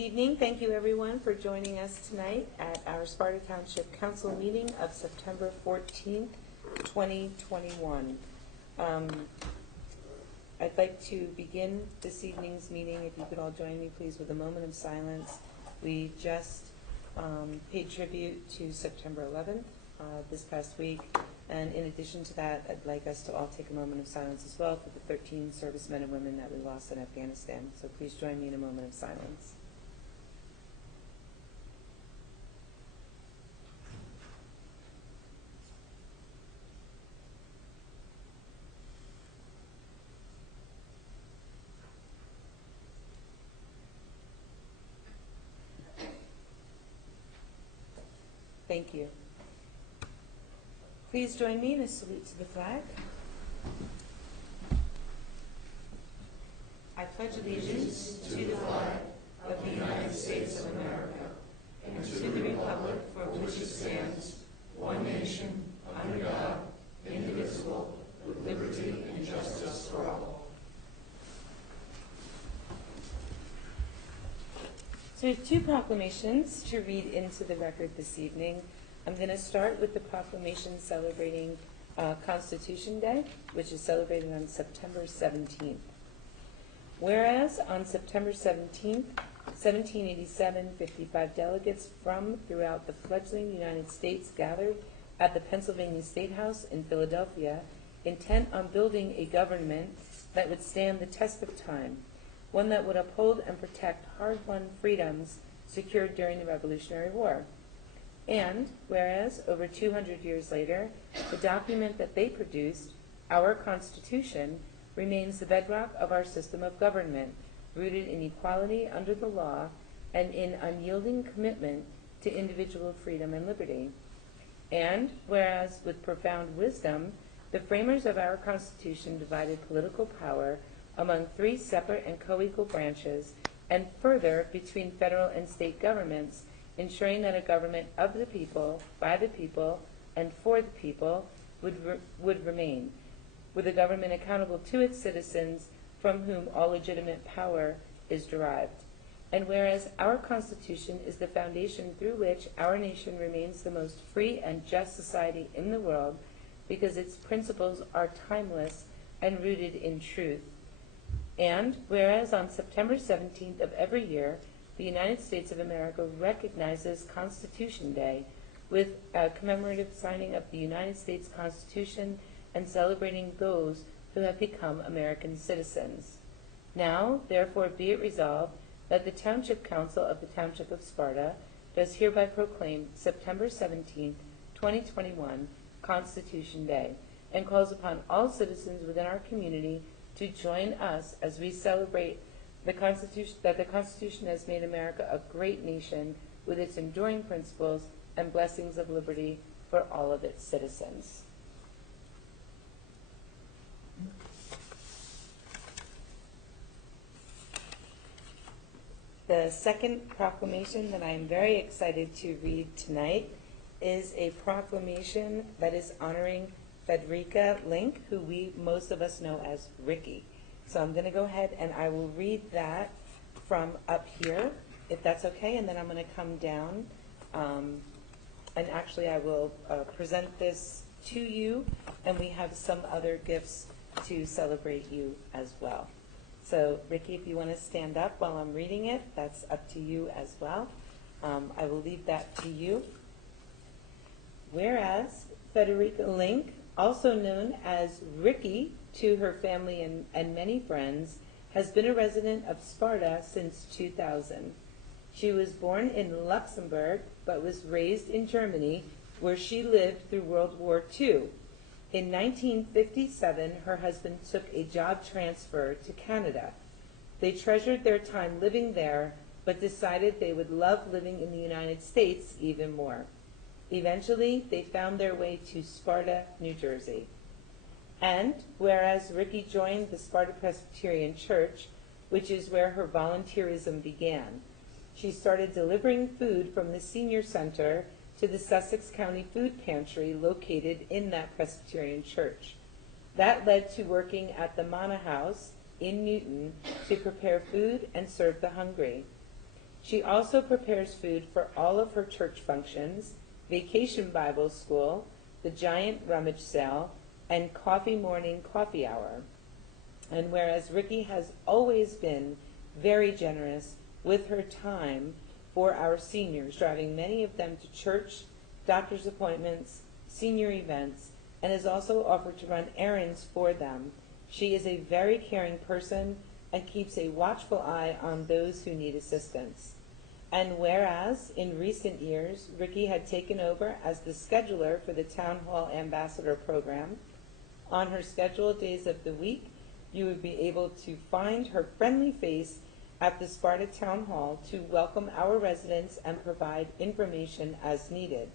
evening. Thank you everyone for joining us tonight at our Sparta Township Council Meeting of September 14th, 2021. I'd like to begin this evening's meeting, if you could all join me please, with a moment of silence. We just paid tribute to September 11th this past week, and in addition to that, I'd like us to all take a moment of silence as well for the 13 servicemen and women that we lost in Afghanistan. So please join me in a moment of silence. Thank you. Please join me in a salute to the flag. I pledge allegiance to the flag of the United States of America and to the republic for which it stands, one nation, under God, indivisible, with liberty and justice for all. So we have two proclamations to read into the record this evening. I'm going to start with the proclamation celebrating Constitution Day, which is celebrated on September 17th. Whereas on September 17th, 1787, 55 delegates from throughout the fledgling United States gathered at the Pennsylvania State House in Philadelphia, intent on building a government that would stand the test of time, one that would uphold and protect hard-won freedoms secured during the Revolutionary War. And whereas, over 200 years later, the document that they produced, our Constitution, remains the bedrock of our system of government, rooted in equality under the law and in unyielding commitment to individual freedom and liberty. And whereas, with profound wisdom, the framers of our Constitution divided political power among three separate and co-equal branches, and further between federal and state governments, ensuring that a government of the people, by the people, and for the people would remain, with a government accountable to its citizens, from whom all legitimate power is derived. And whereas our Constitution is the foundation through which our nation remains the most free and just society in the world, because its principles are timeless and rooted in truth. And whereas on September 17th of every year, the United States of America recognizes Constitution Day with a commemorative signing of the United States Constitution and celebrating those who have become American citizens. Now, therefore, be it resolved that the Township Council of the Township of Sparta does hereby proclaim September 17th, 2021, Constitution Day, and calls upon all citizens within our community to join us as we celebrate the Constitution, that the Constitution has made America a great nation with its enduring principles and blessings of liberty for all of its citizens. The second proclamation that I am very excited to read tonight is a proclamation that is honoring Frederica Link, who most of us know as Ricky. So I'm going to go ahead and I will read that from up here, if that's okay, and then I'm going to come down, and actually I will present this to you, and we have some other gifts to celebrate you as well. So Ricky, if you want to stand up while I'm reading it, that's up to you as well. I will leave that to you. Whereas Frederica Link, also known as Ricky to her family and many friends, has been a resident of Sparta since 2000. She was born in Luxembourg, but was raised in Germany, where she lived through World War II. In 1957, her husband took a job transfer to Canada. They treasured their time living there, but decided they would love living in the United States even more. Eventually, they found their way to Sparta, New Jersey. And whereas Ricky joined the Sparta Presbyterian Church, which is where her volunteerism began, she started delivering food from the senior center to the Sussex County Food Pantry located in that Presbyterian church. That led to working at the Manna House in Newton to prepare food and serve the hungry. She also prepares food for all of her church functions, Vacation Bible School, the Giant Rummage Sale, and Coffee Morning Coffee Hour. And whereas Ricky has always been very generous with her time for our seniors, driving many of them to church, doctor's appointments, senior events, and has also offered to run errands for them, she is a very caring person and keeps a watchful eye on those who need assistance. And whereas in recent years Ricky had taken over as the scheduler for the Town Hall Ambassador Program, on her scheduled days of the week, you would be able to find her friendly face at the Sparta Town Hall to welcome our residents and provide information as needed.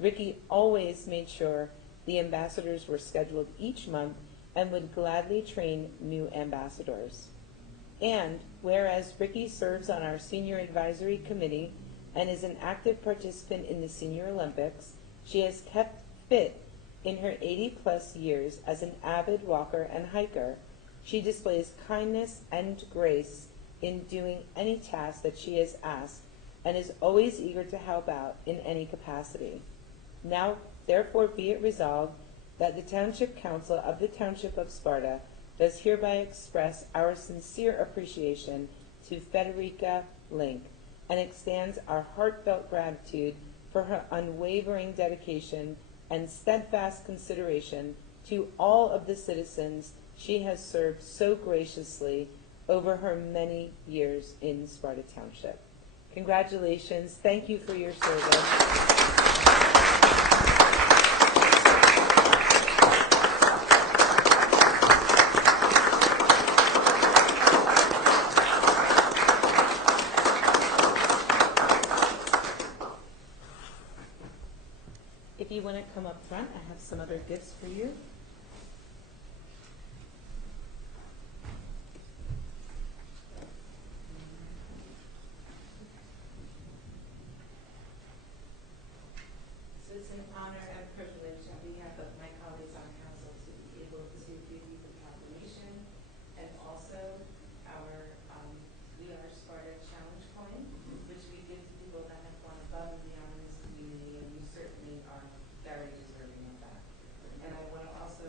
Ricky always made sure the ambassadors were scheduled each month and would gladly train new ambassadors. And whereas Ricky serves on our Senior Advisory Committee and is an active participant in the Senior Olympics, she has kept fit in her 80-plus years as an avid walker and hiker. She displays kindness and grace in doing any task that she is asked and is always eager to help out in any capacity. Now, therefore, be it resolved that the Township Council of the Township of Sparta does hereby express our sincere appreciation to Federica Link and extends our heartfelt gratitude for her unwavering dedication and steadfast consideration to all of the citizens she has served so graciously over her many years in Sparta Township. Congratulations. Thank you for your service. If you want to come up front, I have some other gifts for you. So it's an honor and privilege on behalf of my colleagues on council to be able to give you the proclamation and also our We Are Sparta Challenge coin, which we give to people that have gone above and beyond in this community, and you certainly are very deserving of that. And I want to also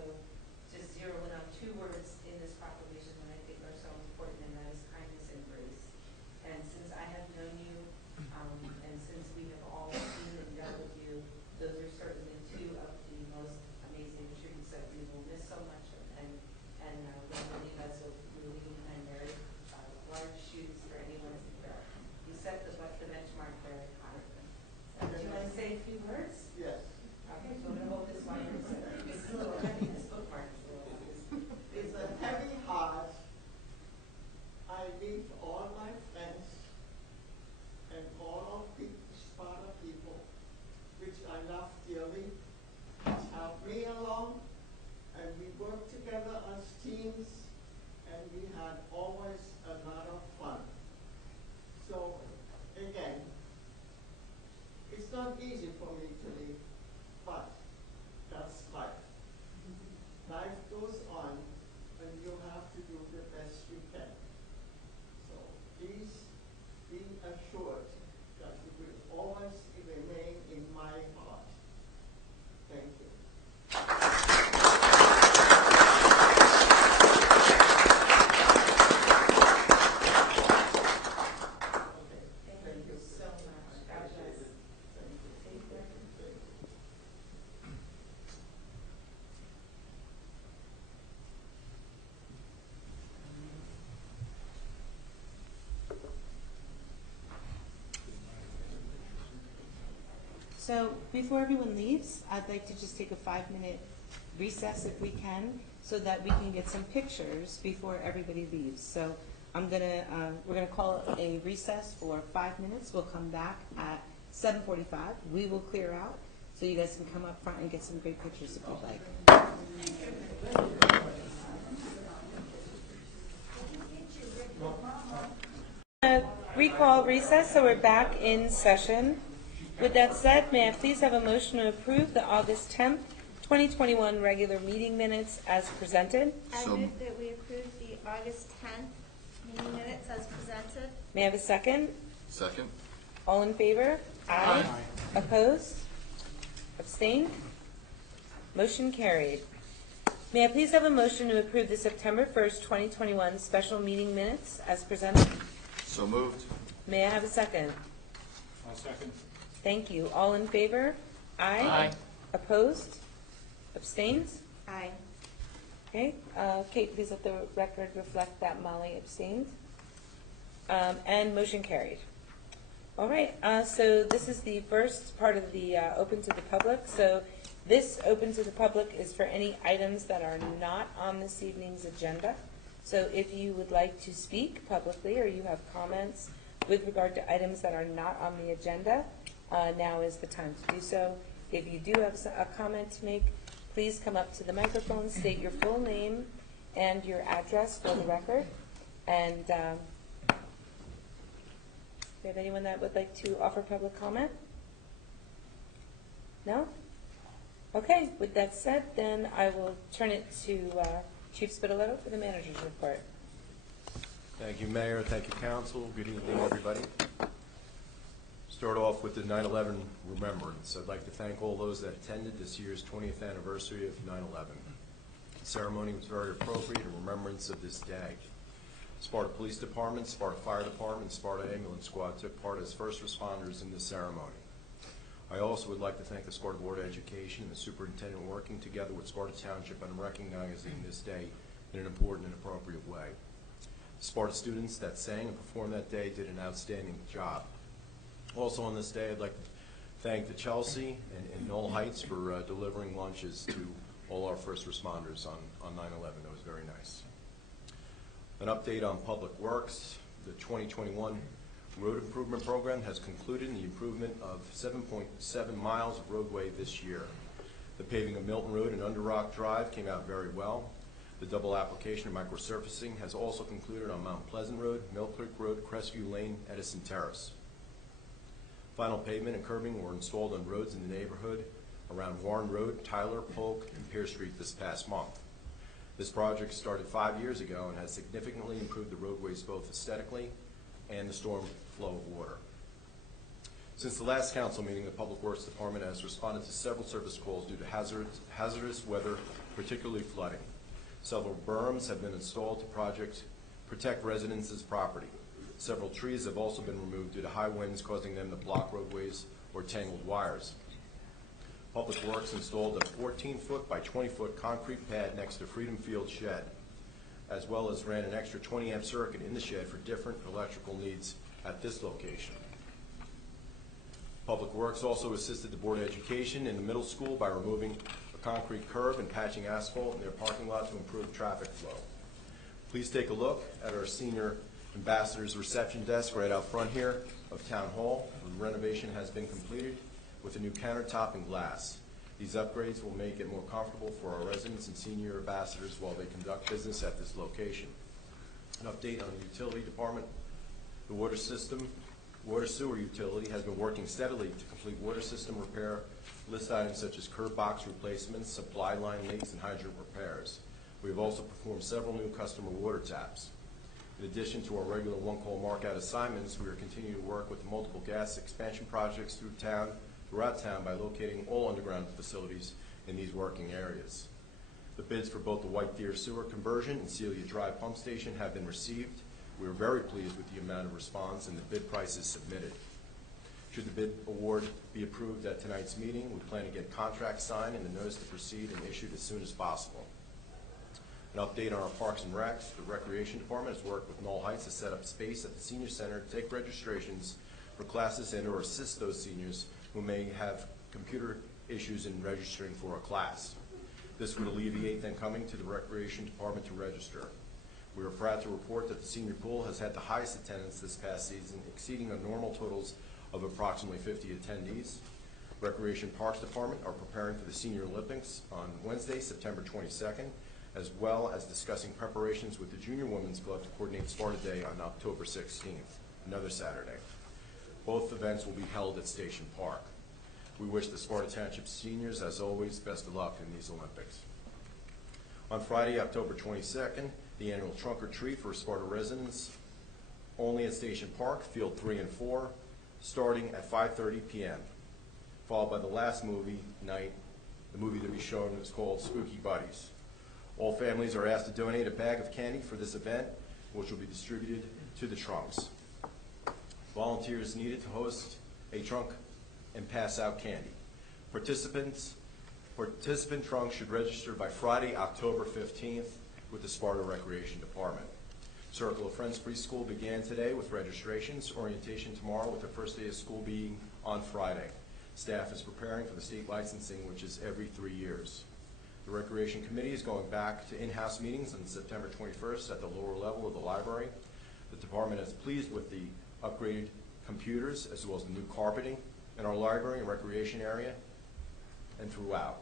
just zero in on two words in this proclamation that I think are so important, and that is kindness and grace. And since I have known you, and since we have all seen and dealt with you, those are certainly two of the most amazing truths that we will miss so much. And many of us will leave and very large shoes for anyone to fill. You set the benchmark very high. Do you want to say a few words? Yes. Okay, so I'm going to hold this while you're sitting. It's a little heavy, this bookmark is a little heavy. With a heavy heart, I leave all my friends and all of the Sparta people, which I love dearly, which help me along, and we work together as teams, and we had always a lot of fun. So, again, it's not easy for me to leave, but that's life. Life goes on, and you have to do the best you can. So please be assured that you will always remain in my heart. Thank you. Thank you so much. God bless. Thank you. Take care. Thank you. So before everyone leaves, I'd like to just take a 5-minute recess if we can, so that we can get some pictures before everybody leaves. So we're gonna call a recess for 5 minutes. We'll come back at 7:45. We will clear out, so you guys can come up front and get some great pictures if you'd like. Recall recess, so we're back in session. With that said, may I please have a motion to approve the August 10th, 2021 regular meeting minutes as presented? I move that we approve the August 10th meeting minutes as presented. May I have a second? Second. All in favor? Aye. Opposed? Abstained? Motion carried. May I please have a motion to approve the September 1st, 2021 special meeting minutes as presented? So moved. May I have a second? I'll second. Thank you. All in favor? Aye. Opposed? Abstained? Aye. Okay, Kate, please let the record reflect that Molly abstained. And motion carried. All right, so this is the first part of the open to the public. So this open to the public is for any items that are not on this evening's agenda. So if you would like to speak publicly or you have comments with regard to items that are not on the agenda, now is the time to do so. If you do have a comment to make, please come up to the microphone, state your full name and your address for the record. And do you have anyone that would like to offer public comment? No? Okay, with that said, then I will turn it to Chief Spitaletto for the manager's report. Thank you, Mayor. Thank you, Council. Good evening, everybody. Start off with the 9/11 remembrance. I'd like to thank all those that attended this year's 20th anniversary of 9/11. The ceremony was very appropriate in remembrance of this day. Sparta Police Department, Sparta Fire Department, Sparta Ambulance Squad took part as first responders in this ceremony. I also would like to thank the Sparta Board of Education and the Superintendent working together with Sparta Township on recognizing this day in an important and appropriate way. The Sparta students that sang and performed that day did an outstanding job. Also on this day, I'd like to thank the Chelsea and Knoll Heights for delivering lunches to all our first responders on 9/11. That was very nice. An update on Public Works. The 2021 road improvement program has concluded in the improvement of 7.7 miles of roadway this year. The paving of Milton Road and Under Rock Drive came out very well. The double application of microsurfacing has also concluded on Mount Pleasant Road, Mill Creek Road, Crestview Lane, Edison Terrace. Final pavement and curbing were installed on roads in the neighborhood around Warren Road, Tyler, Polk, and Pierce Street this past month. This project started 5 years ago and has significantly improved the roadways both aesthetically and the storm flow of water. Since the last council meeting, the Public Works Department has responded to several service calls due to hazardous weather, particularly flooding. Several berms have been installed to protect residents' property. Several trees have also been removed due to high winds causing them to block roadways or tangled wires. Public Works installed a 14-foot by 20-foot concrete pad next to Freedom Field shed, as well as ran an extra 20-amp circuit in the shed for different electrical needs at this location. Public Works also assisted the Board of Education in the middle school by removing a concrete curb and patching asphalt in their parking lot to improve traffic flow. Please take a look at our senior ambassador's reception desk right out front here of Town Hall. The renovation has been completed with a new countertop and glass. These upgrades will make it more comfortable for our residents and senior ambassadors while they conduct business at this location. An update on the utility department. The water sewer utility has been working steadily to complete water system repair list items such as curb box replacements, supply line leaks, and hydrant repairs. We have also performed several new customer water taps. In addition to our regular one-call mark-out assignments, we are continuing to work with multiple gas expansion projects throughout town by locating all underground facilities in these working areas. The bids for both the White Deer Sewer Conversion and Celia Drive Pump Station have been received. We are very pleased with the amount of response and the bid prices submitted. Should the bid award be approved at tonight's meeting, we plan to get contracts signed and the notice to proceed and issued as soon as possible. An update on our Parks and Recs. The Recreation Department has worked with Knoll Heights to set up space at the Senior Center to take registrations for classes and or assist those seniors who may have computer issues in registering for a class. This would alleviate them coming to the Recreation Department to register. We are proud to report that the senior pool has had the highest attendance this past season, exceeding our normal totals of approximately 50 attendees. Recreation Parks Department are preparing for the Senior Olympics on Wednesday, September 22nd, as well as discussing preparations with the Junior Women's Club to coordinate Sparta Day on October 16th, another Saturday. Both events will be held at Station Park. We wish the Sparta Township seniors, as always, best of luck in these Olympics. On Friday, October 22nd, the annual trunk or treat for Sparta residents only at Station Park, Field 3 and 4, starting at 5:30 p.m., followed by the last movie night. The movie to be shown is called Spooky Buddies. All families are asked to donate a bag of candy for this event, which will be distributed to the trunks. Volunteers needed to host a trunk and pass out candy. Participant trunks should register by Friday, October 15th with the Sparta Recreation Department. Circle of Friends Preschool began today with registrations. Orientation tomorrow, with the first day of school being on Friday. Staff is preparing for the state licensing, which is every 3 years. The Recreation Committee is going back to in-house meetings on September 21st at the lower level of the library. The department is pleased with the upgraded computers as well as the new carpeting in our library and recreation area and throughout.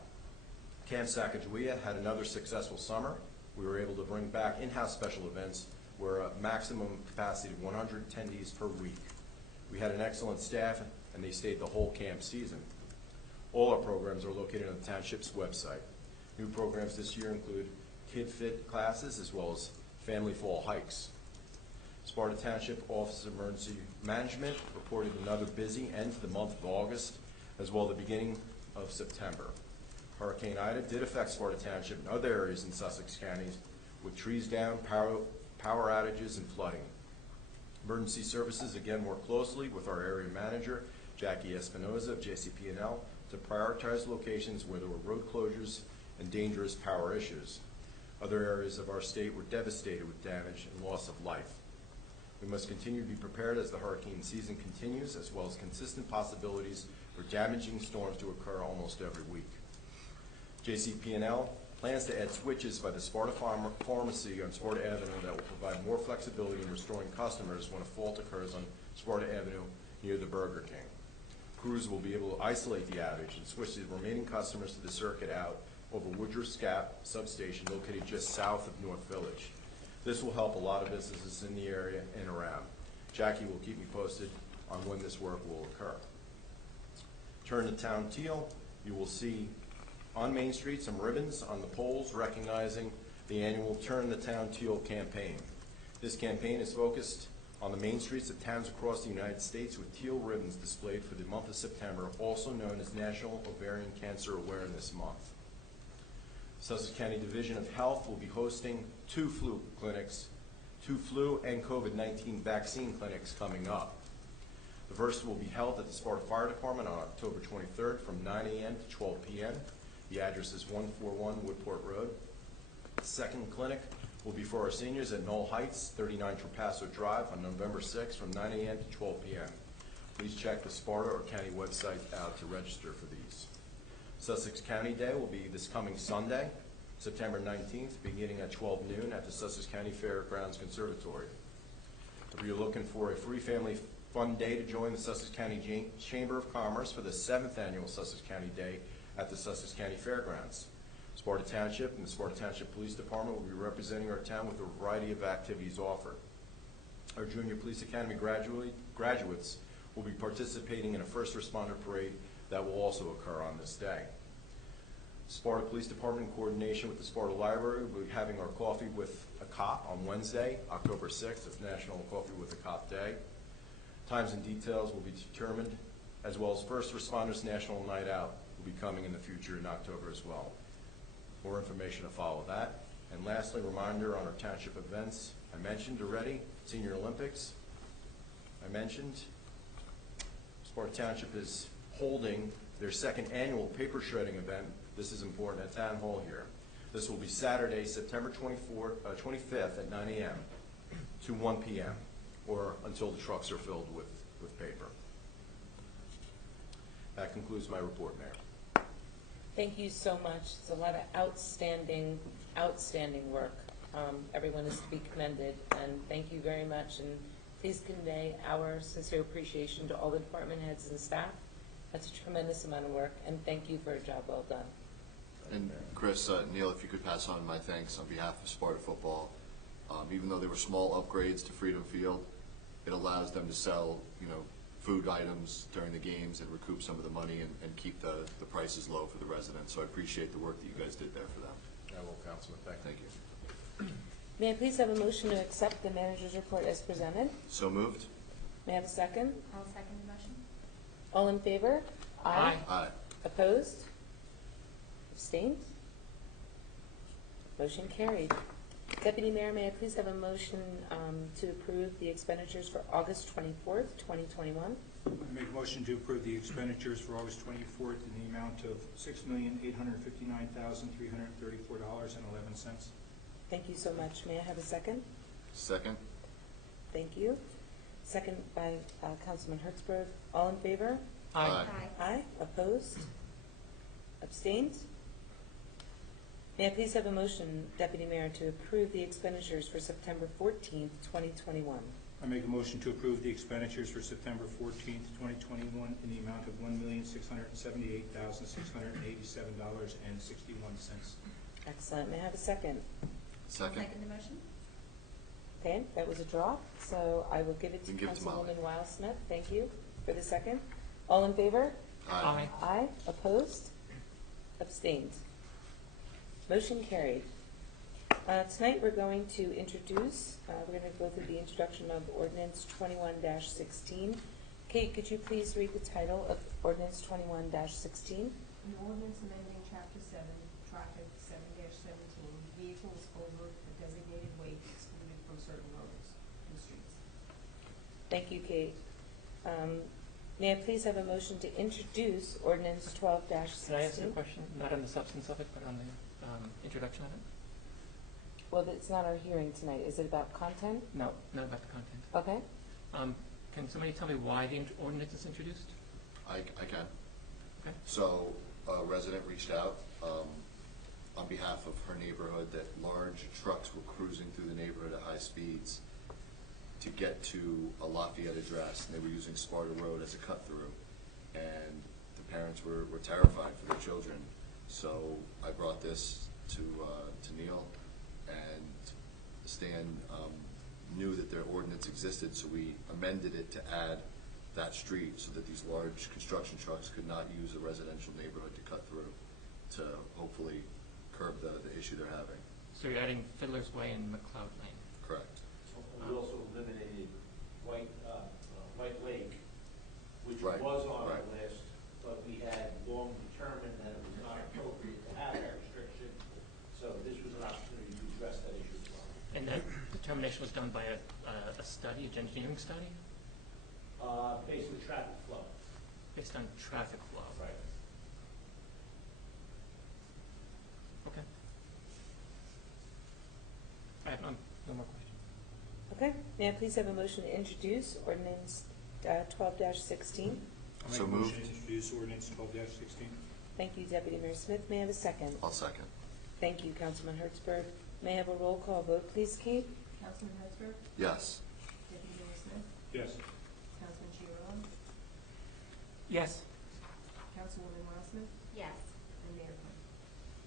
Camp Sacagawea had another successful summer. We were able to bring back in-house special events where a maximum capacity of 100 attendees per week. We had an excellent staff and they stayed the whole camp season. All our programs are located on the township's website. New programs this year include Kid Fit classes as well as family fall hikes. Sparta Township Office of Emergency Management reported another busy end to the month of August as well as the beginning of September. Hurricane Ida did affect Sparta Township and other areas in Sussex counties with trees down, power outages, and flooding. Emergency services again work closely with our area manager, Jackie Espinoza of JCP&L, to prioritize locations where there were road closures and dangerous power issues. Other areas of our state were devastated with damage and loss of life. We must continue to be prepared as the hurricane season continues, as well as consistent possibilities for damaging storms to occur almost every week. JCP&L plans to add switches by the Sparta Pharmacy on Sparta Avenue that will provide more flexibility in restoring customers when a fault occurs on Sparta Avenue near the Burger King. Crews will be able to isolate the outage and switch the remaining customers to the circuit out over Woodruff Gap substation located just south of North Village. This will help a lot of businesses in the area and around. Jackie will keep me posted on when this work will occur. Turn to Town Teal. You will see on Main Street some ribbons on the poles recognizing the annual Turn the Town Teal campaign. This campaign is focused on the main streets of towns across the United States with teal ribbons displayed for the month of September, also known as National Ovarian Cancer Awareness Month. Sussex County Division of Health will be hosting two flu and COVID-19 vaccine clinics coming up. The first will be held at the Sparta Fire Department on October 23rd from 9 a.m. to 12 p.m. The address is 141 Woodport Road. The second clinic will be for our seniors at Knoll Heights, 39 Trapasso Drive on November 6th from 9 a.m. to 12 p.m. Please check the Sparta or county website out to register for these. Sussex County Day will be this coming Sunday, September 19th, beginning at 12 noon at the Sussex County Fairgrounds Conservatory. If you're looking for a free family fun day to join the Sussex County Chamber of Commerce for the 7th annual Sussex County Day at the Sussex County Fairgrounds. Sparta Township and the Sparta Township Police Department will be representing our town with a variety of activities offered. Our Junior Police Academy graduates will be participating in a first responder parade that will also occur on this day. Sparta Police Department, in coordination with the Sparta Library, will be having our Coffee with a Cop on Wednesday, October 6th. It's National Coffee with a Cop Day. Times and details will be determined, as well as First Responders National Night Out will be coming in the future in October as well. More information to follow that. And lastly, reminder on our township events. I mentioned already, Senior Olympics. I mentioned Sparta Township is holding their second annual paper shredding event. This is important at Town Hall here. This will be Saturday, September 25th at 9 a.m. to 1 p.m. or until the trucks are filled with paper. That concludes my report, Mayor. Thank you so much. It's a lot of outstanding work. Everyone is to be commended, and thank you very much. And please convey our sincere appreciation to all the department heads and staff. That's a tremendous amount of work, and thank you for a job well done. And Chris, Neil, if you could pass on my thanks on behalf of Sparta Football. Even though they were small upgrades to Freedom Field, it allows them to sell, food items during the games and recoup some of the money and keep the prices low for the residents. So I appreciate the work that you guys did there for them. I will, Councilman. Thank you. May I please have a motion to accept the manager's report as presented? So moved? May I have a second? I'll second the motion. All in favor? Aye. Aye. Opposed? Abstained? Motion carried. Deputy Mayor, may I please have a motion to approve the expenditures for August 24th, 2021? I make a motion to approve the expenditures for August 24th in the amount of $6,859,334.11. Thank you so much. May I have a second? Second? Thank you. Second by Councilman Hertzberg. All in favor? Aye. Aye. Opposed? Abstained? May I please have a motion, Deputy Mayor, to approve the expenditures for September 14th, 2021? I make a motion to approve the expenditures for September 14th, 2021 in the amount of $1,678,687.61. Excellent. May I have a second? Second? I'll second the motion. Okay, that was a draw, so I will give it to You can give it to Molly. Councilwoman Wildsmith. Thank you for the second. All in favor? Aye. Aye. Opposed? Abstained? Motion carried. Tonight, we're going to introduce, we're going to go through the introduction of Ordinance 21-16. Kate, could you please read the title of Ordinance 21-16? An ordinance amending Chapter 7, Traffic 7-17, vehicles over a designated weight excluded from certain roads and streets. Thank you, Kate. May I please have a motion to introduce Ordinance 12-16? Can I ask you a question, not on the substance of it, but on the introduction of it? Well, it's not our hearing tonight. Is it about content? No, not about the content. Okay. Can somebody tell me why the ordinance is introduced? I can. Okay. So a resident reached out on behalf of her neighborhood that large trucks were cruising through the neighborhood at high speeds to get to a Lafayette address, and they were using Sparta Road as a cut-through. And the parents were terrified for their children. So I brought this to Neil, and Stan knew that their ordinance existed, so we amended it to add that street so that these large construction trucks could not use a residential neighborhood to cut through, to hopefully curb the issue they're having. So you're adding Fiddler's Way and McLeod Lane. Correct. We also eliminated White Lake, which Right, was on right. our list, but we had long determined that it was not appropriate to have that restriction, so this was an opportunity to address that issue as well. And that determination was done by a study, an engineering study, Basically traffic flow. based on traffic flow. Right. Okay. I have no more questions. Okay. May I please have a motion to introduce Ordinance 12-16? I'll make So a motion moved. to introduce ordinance 12-16. Thank you, Deputy Mayor Smith. May I have a second? I'll second. Thank you, Councilman Hertzberg. May I have a roll call vote, please, Kate? Councilman Hertzberg, Yes. Deputy Mayor Smith, Yes. Councilman Chiarella, Yes. Councilwoman Wildsmith, Yes. and Mayor Quinn.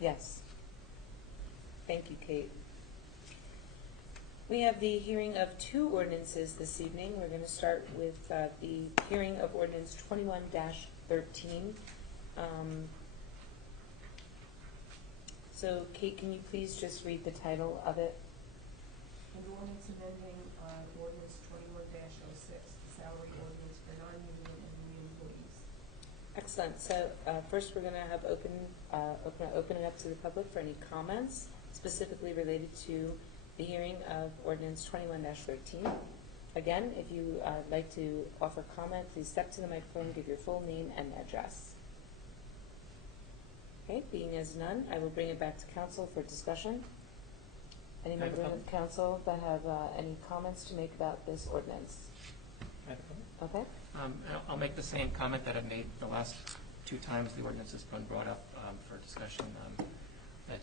Yes. Thank you, Kate. We have the hearing of two ordinances this evening. We're going to start with the hearing of Ordinance 21-13. So, Kate, can you please just read the title of it? An ordinance amending ordinance 21-06, salary ordinance for non-union and union employees. Excellent. So first, we're going to have open it up to the public for any comments specifically related to the hearing of Ordinance 21-13. Again, if you would like to offer comment, please step to the microphone, give your full name and address. Okay, being as none, I will bring it back to council for discussion. Any Can I have a member of the council that have any comments to make about this ordinance? I have a comment. Okay. I'll make the same comment that I've made the last two times the ordinance has been brought up for discussion. I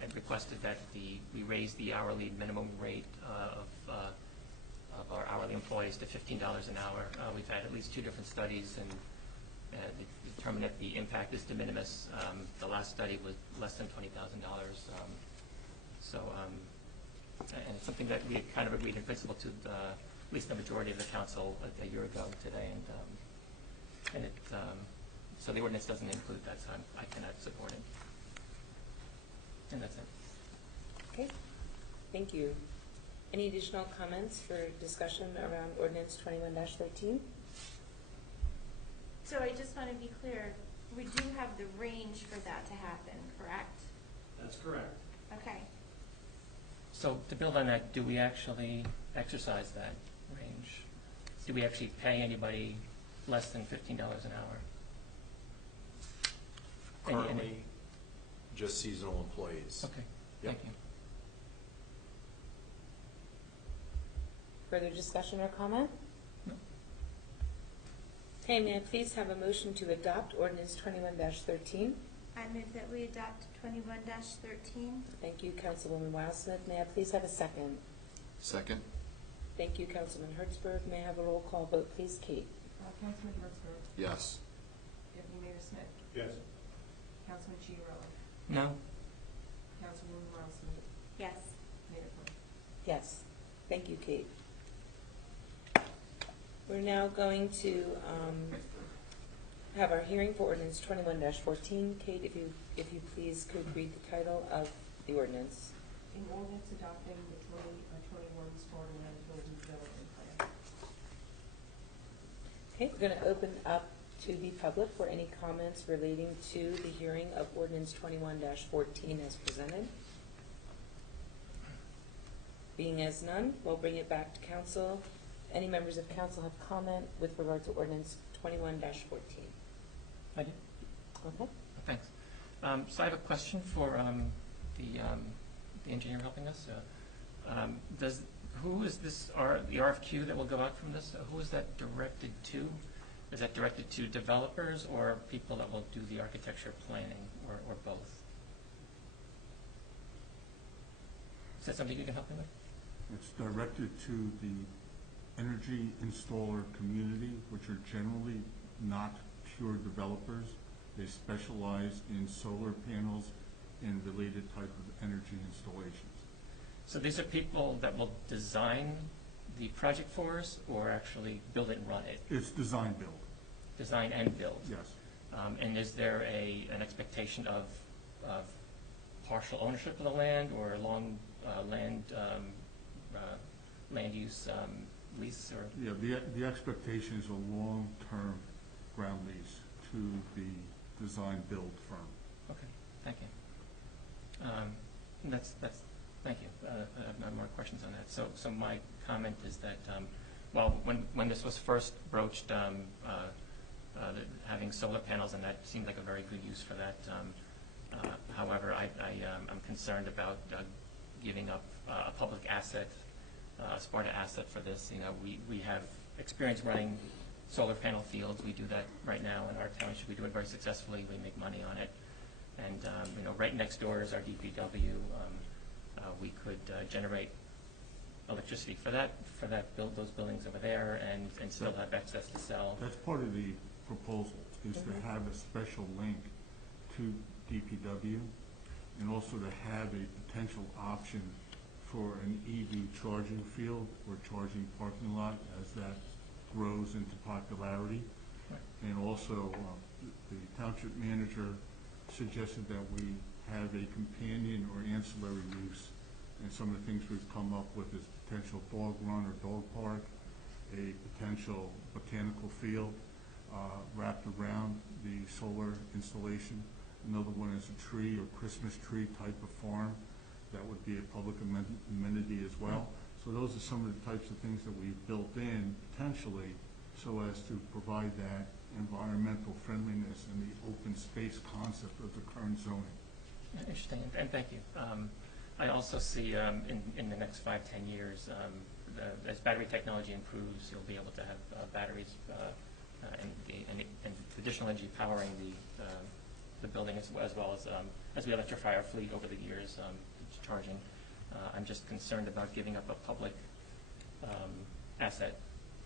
had requested that we raise the hourly minimum rate of our hourly employees to $15 an hour. We've had at least two different studies, and they determined that the impact is de minimis. The last study was less than $20,000. And it's something that we had kind of agreed in principle to at least the majority of the council a year ago today, so the ordinance doesn't include that, so I cannot support it. And that's it. Okay. Thank you. Any additional comments for discussion around ordinance 21-13? So I just want to be clear, we do have the range for that to happen, correct? That's correct. Okay. So to build on that, do we actually exercise that range? Do we actually pay anybody less than $15 an hour? Currently, just seasonal employees. Okay, Yep. thank you. Further discussion or comment? No. Okay, may I please have a motion to adopt ordinance 21-13? I move that we adopt 21-13. Thank you, Councilwoman Wildsmith. May I please have a second? Second? Thank you, Councilman Hertzberg. May I have a roll call vote, please, Kate? Councilman Hertzberg, Yes. Deputy Mayor Smith, Yes. Councilman Chiarella, No? Councilwoman Wildsmith, Yes. Mayor Quinn. Yes. Thank you, Kate. We're now going to have our hearing for ordinance 21-14. Kate, if you please could read the title of the ordinance. An ordinance adopting the 2021 Sparta Land Building Development Plan. Okay, we're going to open up to the public for any comments relating to the hearing of ordinance 21-14 as presented. Being as none, we'll bring it back to council. Any members of council have comment with regard to ordinance 21-14? I do? Okay. Thanks. So I have a question for the engineer helping us. Who is this, the RFQ that will go out from this, who is that directed to? Is that directed to developers or people that will do the architecture planning, or both? Is that something you can help me with? It's directed to the energy installer community, which are generally not pure developers. They specialize in solar panels and related type of energy installations. So these are people that will design the project for us, or actually build it and run it? It's design build, Design and build? yes. And is there an expectation of partial ownership of the land, or long land use lease? Or Yeah, the expectation is a long-term ground lease to the design build firm. Okay, thank you. Thank you. I have no more questions on that. So my comment is that, well, when this was first broached, having solar panels, and that seemed like a very good use for that. However, I'm concerned about giving up a public asset, a Sparta asset for this. You know, we have experience running solar panel fields. We do that right now in our township. We do it very successfully. We make money on it. And you know, right next door is our DPW. We could generate electricity for those buildings over there, and still have excess to sell. That's part of the proposal, is to have a special link to DPW, and also to have a potential option for an EV charging field or charging parking lot as that grows into popularity. Right. And also, the township manager suggested that we have a companion or ancillary use, and some of the things we've come up with is potential dog run or dog park, a potential botanical field wrapped around the solar installation. Another one is a tree or Christmas tree type of farm. That would be a public amenity as well. So those are some of the types of things that we've built in potentially, so as to provide that environmental friendliness and the open space concept of the current zoning. Interesting, and thank you. I also see in the next 5-10 years, as battery technology improves, you'll be able to have batteries and additional energy powering the building, as well as we electrify our fleet over the years, charging. I'm just concerned about giving up a public asset,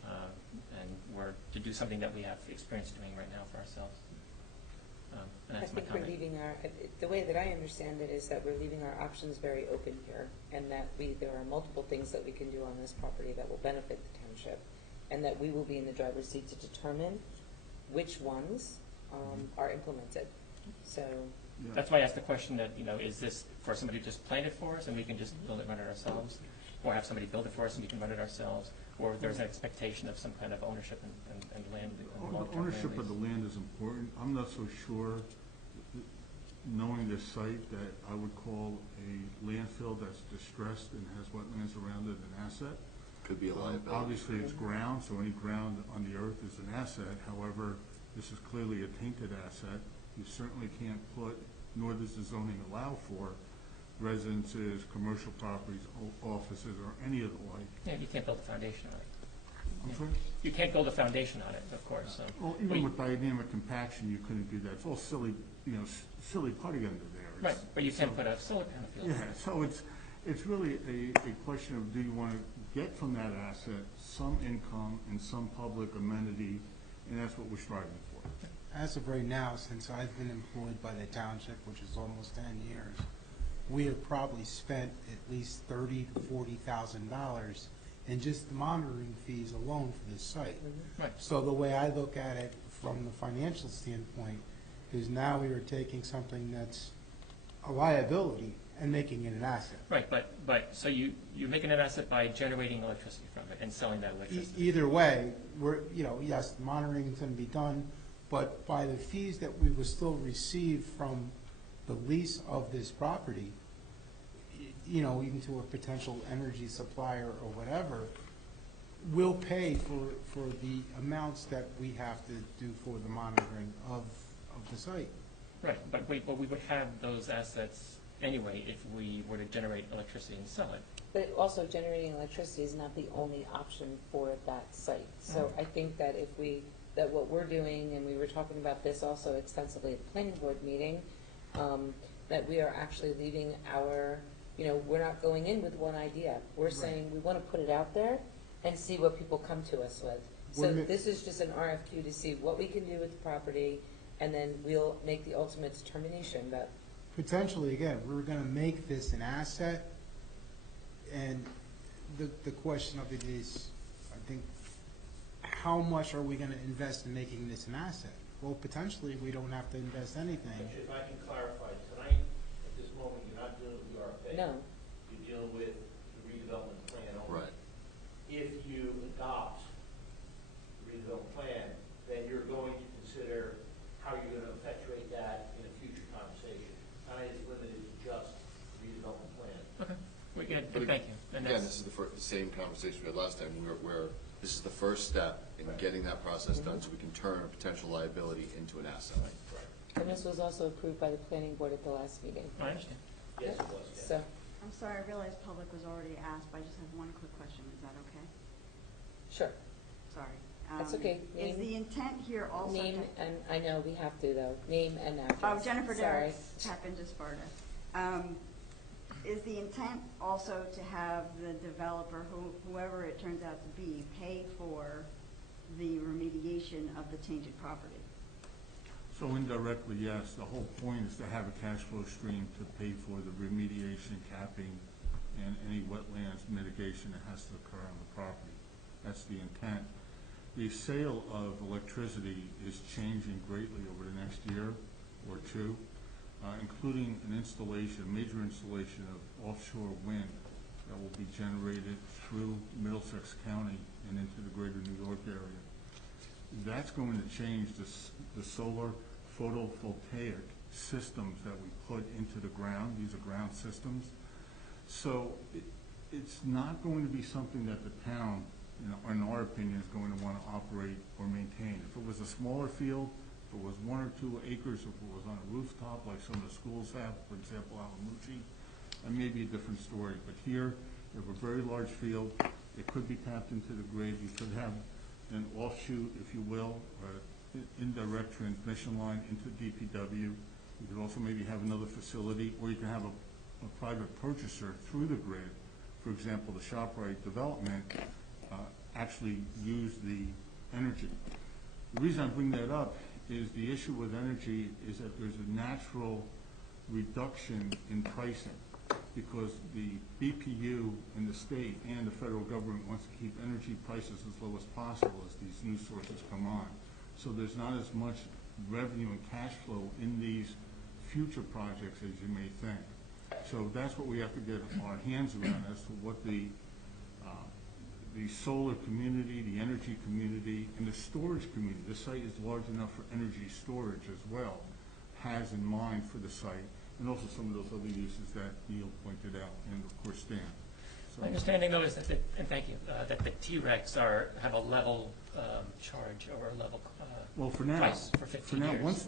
and we're to do something that we have experience doing right now for ourselves. And I that's my think we're comment. leaving the way that I understand it is that we're leaving our options very open here, and that there are multiple things that we can do on this property that will benefit the township, and that we will be in the driver's seat to determine which ones are implemented. So Yeah. That's why I asked the question that, is this for somebody to just plant it for us and we can just build it and run it ourselves? Or have somebody build it for us and we can run it ourselves? Or there's an expectation of some kind of ownership and land, and long-term Ownership land of the lease? land is important. I'm not so sure, knowing this site, that I would call a landfill that's distressed and has wetlands around it an asset. Could be a liability. Obviously, it's ground, so any ground on the earth is an asset. However, this is clearly a tainted asset. You certainly can't put, nor does the zoning allow for, residences, commercial properties, offices, or any of the like. Yeah, you can't build a foundation on it. I'm sorry? You can't build a foundation on it, of course, so. Well, even with dynamic compaction, you couldn't do that. It's all silly, silly putty under there. Right, but you can put a solar panel field. Yeah, so it's really a question of, do you want to get from that asset some income and some public amenity, and that's what we're striving for. As of right now, since I've been employed by the township, which is almost 10 years, we have probably spent at least $30,000 to $40,000 in just the monitoring fees alone for this site. Right. So the way I look at it from the financial standpoint is now we are taking something that's a liability and making it an asset. Right, but so you're making an asset by generating electricity from it and selling that electricity. Either way, yes, the monitoring is going to be done, but by the fees that we will still receive from the lease of this property, even to a potential energy supplier or whatever, we'll pay for the amounts that we have to do for the monitoring of the site. Right, but we would have those assets anyway if we were to generate electricity and sell it. But also generating electricity is not the only option for that site. So I think that that what we're doing, and we were talking about this also extensively at the planning board meeting, that we are actually leaving we're not going in with one idea. We're saying we want to put it out there and see what people come to us with. So this is just an RFQ to see what we can do with the property, and then we'll make the ultimate determination. That potentially, again, we're going to make this an asset, and the question of it is, I think, how much are we going to invest in making this an asset? Well, potentially, we don't have to invest anything. If I can clarify, tonight, at this moment, you're not dealing with the RFA. No. You're dealing with the redevelopment plan only. Right. If you adopt the redevelopment plan, then you're going to consider how you're going to effectuate that in a future conversation. Tonight is limited to just the redevelopment plan. Okay, thank you. And Again, this is the same conversation we had last time, where this is the first step in getting that process done, so we can turn a potential liability into an asset. and this was also approved by the planning board at the last meeting. I understand. Yes, it was, yeah. So, I'm sorry, I realize public was already asked, but I just have one quick question. Is that okay? sure. Sorry. That's okay. Is the intent here also Name to... and, I know we have to though, name and address. Oh, Jennifer Sorry. Derrick, tap into Sparta. Is the intent also to have the developer, whoever it turns out to be, pay for the remediation of the tainted property? So indirectly, yes. The whole point is to have a cash flow stream to pay for the remediation, capping, and any wetlands mitigation that has to occur on the property. That's the intent. The sale of electricity is changing greatly over the next year or two, including an major installation of offshore wind that will be generated through Middlesex County and into the greater New York area. That's going to change the solar photovoltaic systems that we put into the ground. These are ground systems. So it's not going to be something that the town, in our opinion, is going to want to operate or maintain. If it was a smaller field, if it was 1 or 2 acres, if it was on a rooftop like some of the schools have, for example, Alamucci, that may be a different story. But here, you have a very large field. It could be tapped into the grid. You could have an offshoot, if you will, or indirect transmission line into DPW. You could also maybe have another facility, or you can have a private purchaser through the grid. For example, the ShopRite development actually use the energy. The reason I bring that up is the issue with energy is that there's a natural reduction in pricing because the BPU in the state and the federal government wants to keep energy prices as low as possible as these new sources come on. So there's not as much revenue and cash flow in these future projects as you may think. So that's what we have to get our hands around as to what the solar community, the energy community, and the storage community, the site is large enough for energy storage as well, has in mind for the site, and also some of those other uses that Neil pointed out, and of course Stan. So, My understanding though is that, and thank you, that the T-Rex have a level charge or a level well, for now, price for 15 years. once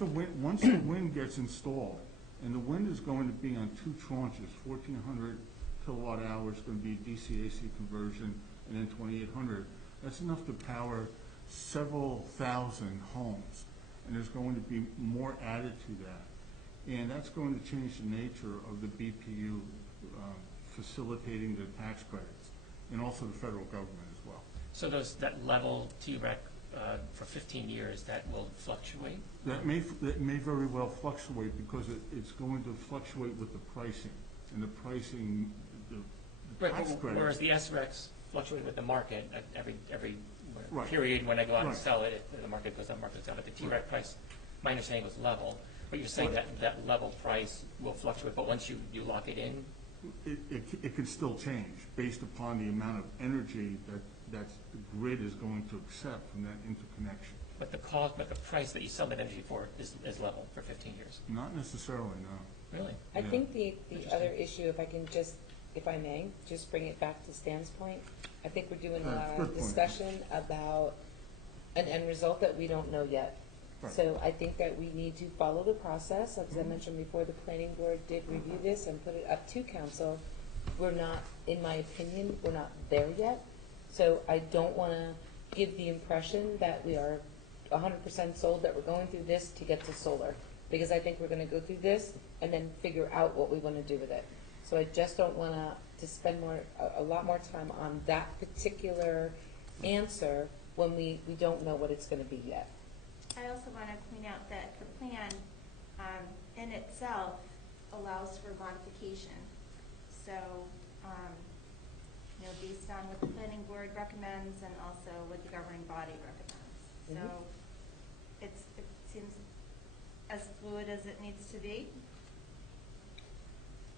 the wind gets installed, and the wind is going to be on two tranches, 1,400 kilowatt hours going to be DC-AC conversion, and then 2,800. That's enough to power several thousand homes, and there's going to be more added to that. And that's going to change the nature of the BPU facilitating the tax credits, and also the federal government as well. So that level T-Rec for 15 years, that will fluctuate? That may very well fluctuate because it's going to fluctuate with the pricing, and the pricing, the tax credits. Whereas the S-Rex fluctuate with the market at every Right. period when I go out and Right. sell it, if the market goes up, market goes down. But the T-Rec price, my understanding was level. But you're saying that level price will fluctuate, but once you lock it in? It can still change based upon the amount of energy that the grid is going to accept from that interconnection. But the price that you sell that energy for is level for 15 years? Not necessarily, no. Really? I Yeah. think the other issue, if I may, just bring it back to Stan's point, I think we're doing a lot Good of point. discussion about an end result that we don't know yet. Right. So I think that we need to follow the process. As I mentioned before, the planning board did review this and put it up to council. We're not, in my opinion, we're not there yet. So I don't want to give the impression that we are 100% sold, that we're going through this to get to solar. Because I think we're going to go through this and then figure out what we want to do with it. So I just don't want to spend a lot more time on that particular answer when we don't know what it's going to be yet. I also want to point out that the plan in itself allows for modification. So, based on what the planning board recommends and also what the governing body recommends. So it seems as fluid as it needs to be.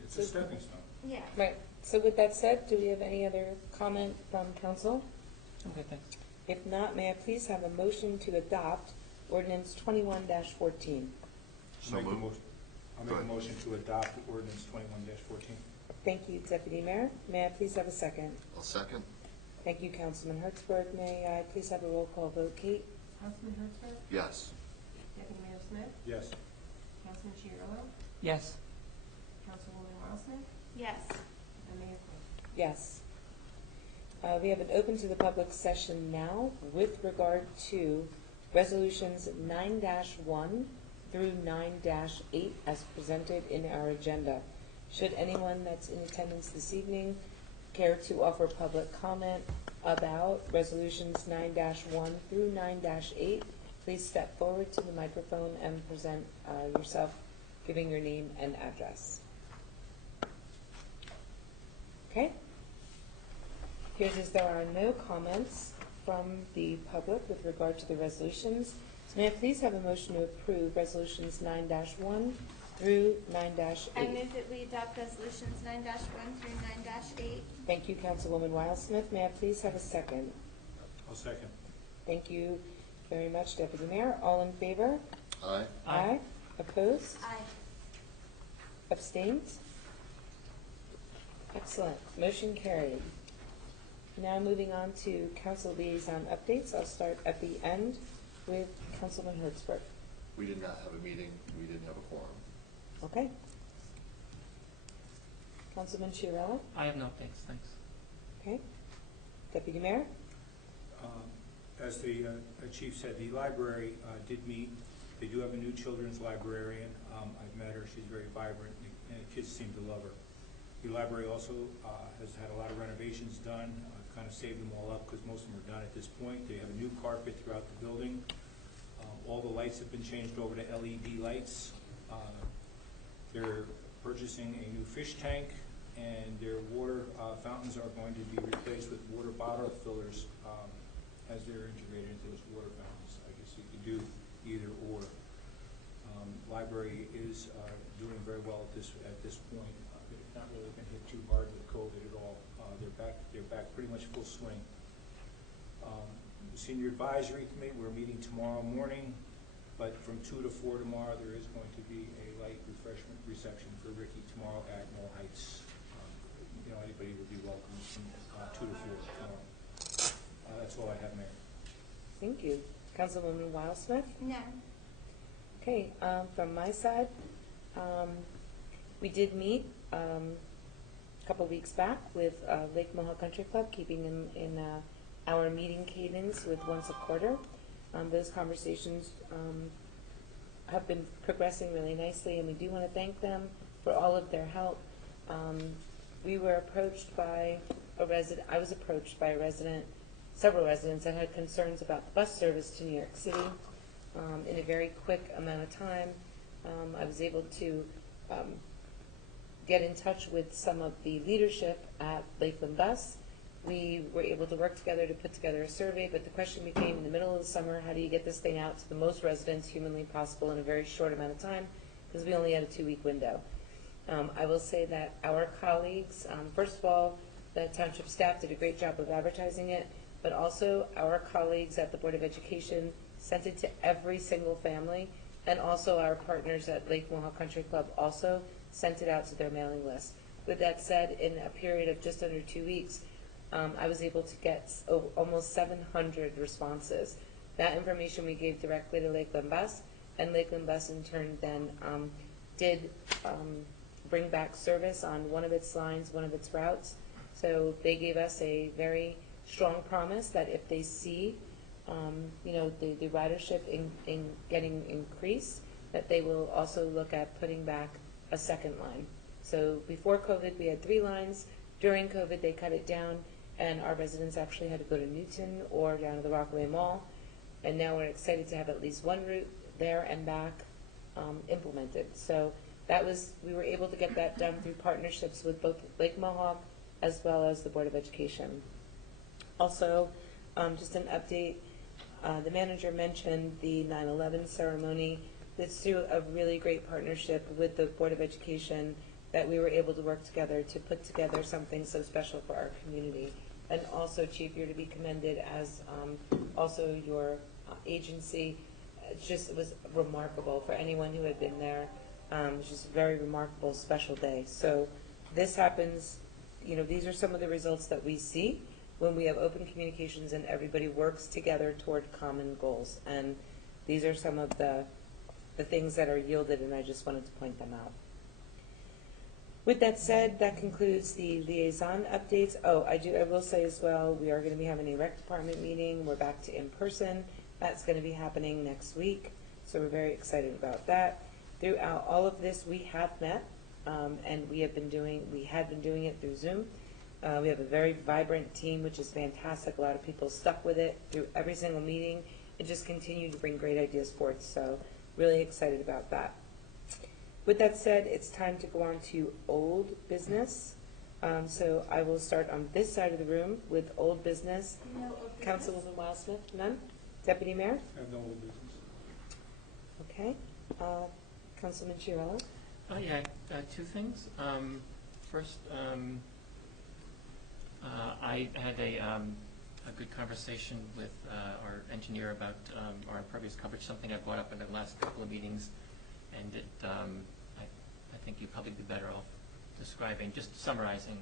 It's a stepping stone. Yeah. Right. So with that said, do we have any other comment from council? Okay, thanks. If not, may I please have a motion to adopt ordinance 21-14? So I'll make moved. a motion to adopt ordinance 21-14. Thank you, Deputy Mayor. May I please have a second? I'll second. Thank you, Councilman Hertzberg. May I please have a roll call vote? Kate? Councilman Hertzberg, Yes. Deputy Mayor Smith, Yes. Councilman Chiarello, Yes. Councilwoman Wildsmith, Yes. and Mayor Quinn. Yes. We have an open to the public session now with regard to resolutions 9-1 through 9-8 as presented in our agenda. Should anyone that's in attendance this evening care to offer public comment about resolutions 9-1 through 9-8, please step forward to the microphone and present yourself, giving your name and address. Okay. Appears as there are no comments from the public with regard to the resolutions. So may I please have a motion to approve resolutions 9-1 through 9-8? I move that we adopt resolutions 9-1 through 9-8. Thank you, Councilwoman Wildsmith. May I please have a second? I'll second. Thank you very much, Deputy Mayor. All in favor? Aye. Aye. Opposed? Aye. Abstained? Excellent. Motion carried. Now moving on to council liaison updates. I'll start at the end with Councilman Hertzberg. We did not have a meeting. We didn't have a quorum. Okay. Councilman Chiarello? I have no updates, thanks. Okay. Deputy Mayor? As the chief said, the library did meet. They do have a new children's librarian. I've met her. She's very vibrant, and the kids seem to love her. The library also has had a lot of renovations done. I've kind of saved them all up because most of them are done at this point. They have a new carpet throughout the building. All the lights have been changed over to LED lights. They're purchasing a new fish tank, and their water fountains are going to be replaced with water bottle fillers as they're integrated into those water fountains. I guess you could do either or. Library is doing very well at this point. They've not really been hit too hard with COVID at all. They're back pretty much full swing. Senior Advisory Committee, we're meeting tomorrow morning, but from 2 to 4 tomorrow, there is going to be a light refreshment reception for Ricky tomorrow at Mill Heights. Anybody will be welcome from 2 to 4 tomorrow. That's all I have, Mayor. Thank you. Councilwoman Wildsmith? No. Okay, from my side, we did meet a couple weeks back with Lake Mohawk Country Club, keeping in our meeting cadence with once a quarter. Those conversations have been progressing really nicely, and we do want to thank them for all of their help. We were approached by a resident, I was approached by a resident, several residents that had concerns about bus service to New York City. In a very quick amount of time, I was able to get in touch with some of the leadership at Lakeland Bus. We were able to work together to put together a survey, but the question became, in the middle of the summer, how do you get this thing out to the most residents humanly possible in a very short amount of time? Because we only had a 2-week window. I will say that our colleagues, first of all, the township staff did a great job of advertising it, but also our colleagues at the Board of Education sent it to every single family, and also our partners at Lake Mohawk Country Club also sent it out to their mailing list. With that said, in a period of just under 2 weeks, I was able to get almost 700 responses. That information we gave directly to Lakeland Bus, and Lakeland Bus in turn then did bring back service on one of its lines, one of its routes. So they gave us a very strong promise that if they see the ridership in getting increased, that they will also look at putting back a second line. So before COVID, we had 3 lines. During COVID, they cut it down, and our residents actually had to go to Newton or down to the Rockaway Mall. And now we're excited to have at least one route there and back implemented. So we were able to get that done through partnerships with both Lake Mohawk as well as the Board of Education. Also, just an update, the manager mentioned the 9/11 ceremony. It's through a really great partnership with the Board of Education that we were able to work together to put together something so special for our community. And also, Chief, you're to be commended as also your agency. It was remarkable for anyone who had been there. It was just a very remarkable, special day. So this happens, these are some of the results that we see when we have open communications and everybody works together toward common goals. And these are some of the things that are yielded, and I just wanted to point them out. With that said, that concludes the liaison updates. Oh, I will say as well, we are going to be having a rec department meeting. We're back to in-person. That's going to be happening next week, so we're very excited about that. Throughout all of this, we have met, and we had been doing it through Zoom. We have a very vibrant team, which is fantastic. A lot of people stuck with it through every single meeting and just continue to bring great ideas forth, so really excited about that. With that said, it's time to go on to old business. So I will start on this side of the room with old business. No old business. Councilwoman Wildsmith, none? Deputy Mayor? I have no old business. Okay. Councilman Chiarella? Yeah, 2 things. First, I had a good conversation with our engineer about our impervious coverage, something I brought up in the last couple of meetings, and I think you'd probably be better off describing, just summarizing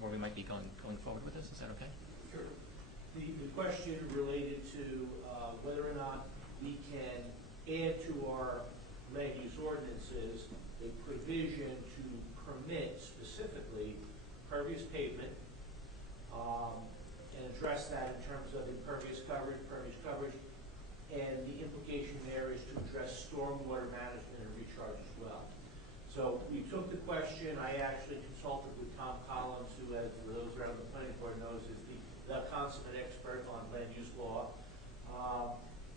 where we might be going forward with this. Is that okay? Sure. The question related to whether or not we can add to our land use ordinances a provision to permit specifically pervious pavement, and address that in terms of impervious coverage, and the implication there is to address stormwater management and recharge as well. So we took the question. I actually consulted with Tom Collins, who, as those around the planning board knows, is the consummate expert on land use law,